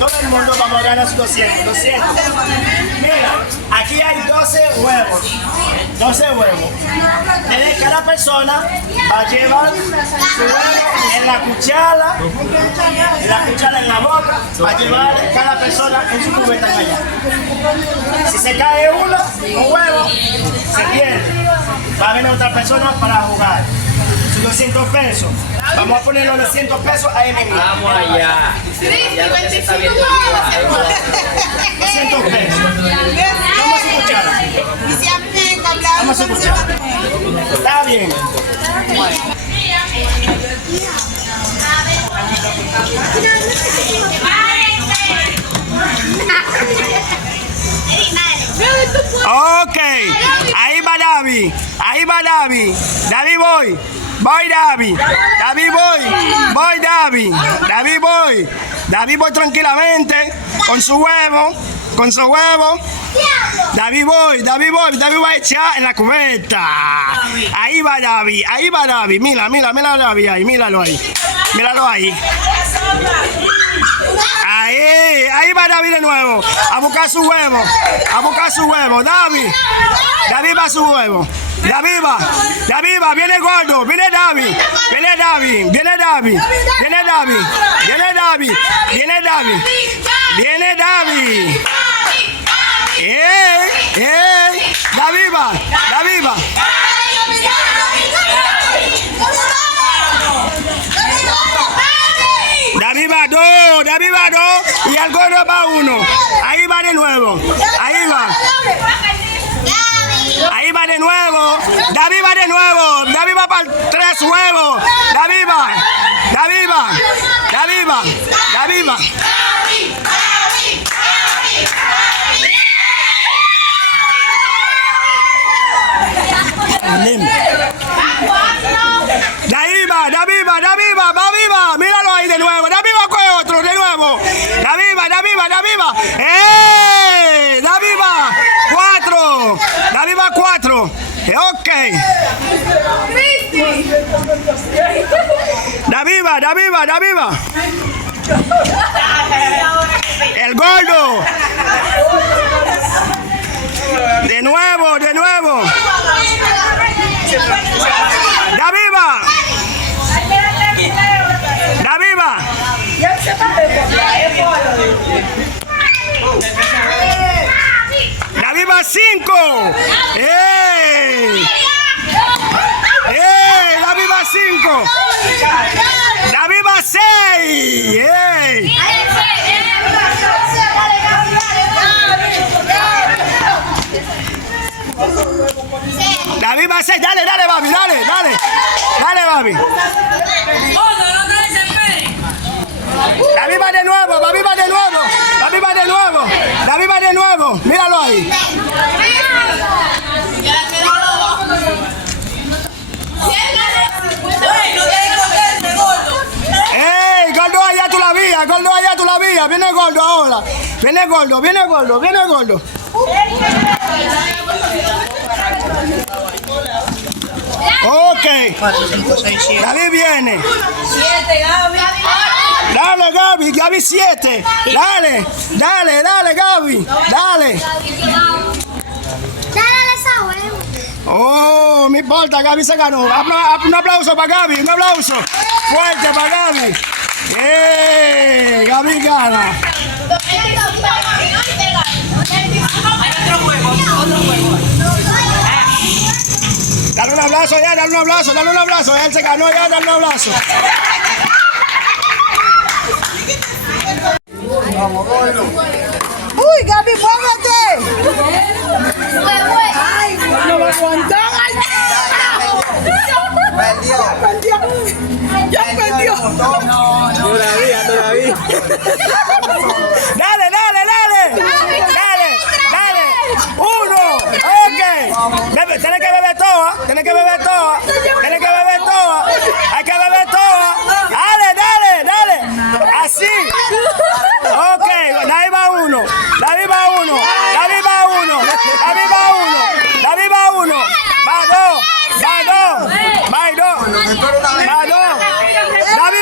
todo el mundo vamos a ganar 200. Mira, aquí hay 12 huevos. 12 huevos. Cada persona va a llevar su huevo en la cuchara en la boca, va a llevar cada persona en su cubeta allá. Si se cae un huevo, se pierde. Va a venir otra persona para jugar. Son 200 pesos. Vamos a poner los 200 pesos ahí mismo. Vamos allá. 200 pesos. Vamos a escuchar. Vamos a escuchar. Está bien. Ok, ahí va David, David voy David, David voy tranquilamente con su huevo, David voy a echar en la cubeta, ahí va David, mira David ahí, míralo ahí. Ahí va David de nuevo, a buscar su huevo, David va a su huevo, David va, viene gordo, viene David, David va. David va dos y al gordo va uno. Ahí va de nuevo. Ahí va de nuevo. David va para 3 huevos. David va. David va, míralo ahí de nuevo. David va con otro de nuevo. David va. David va 4. Ok. David va. El gordo. De nuevo. David va. David va 5. David va 5. David va 6. David va 6. Dale, Babi. Dale, Babi. David va de nuevo. Míralo ahí. Gordo, allá tú la vías. Viene gordo ahora. Viene gordo. Ok. David viene. 7, Gaby. Dale, Gaby 7. Dale, Gaby. Dale esa huevo. Oh, me importa, Gaby se ganó. Un aplauso para Gaby, fuerte para Gaby. Gaby gana. Dale un abrazo ya, dale un abrazo. Él se ganó ya, dale un abrazo. Uy, Gaby, póngate. Ay, no me aguantó. Perdió. Todavía. Dale. 1. Ok. Tienes que beber todo. Hay que beber todo. Dale. Así. Ok. David va 1.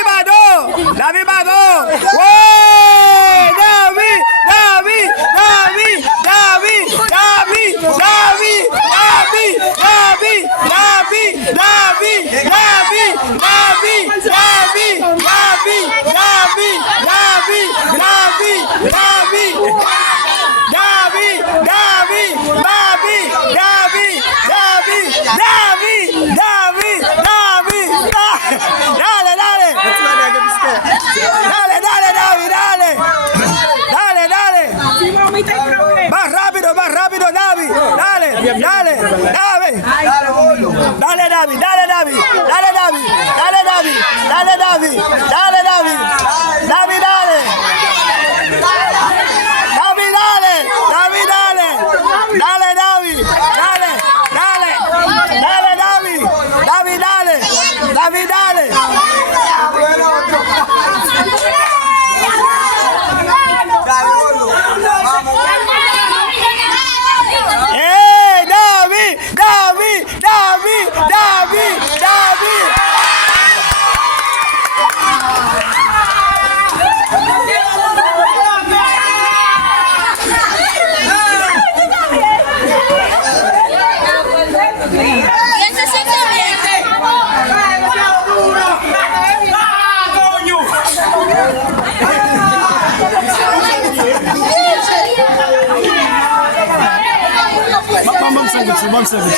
Va 2. David va 2. ¡Buena! más rápido, Davi. Dale, dale, Davi. Dale, Davi, dale, Davi. Dale, Davi. Dale, Davi. Dale, Davi. Dale, Davi. Davi, dale. Davi, dale. Davi, dale. Dale, Davi. Dale, dale. Dale, Davi. Davi, dale. Davi, dale. Davi, Davi, Davi, Davi. Vamos a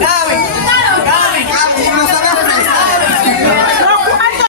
Davi,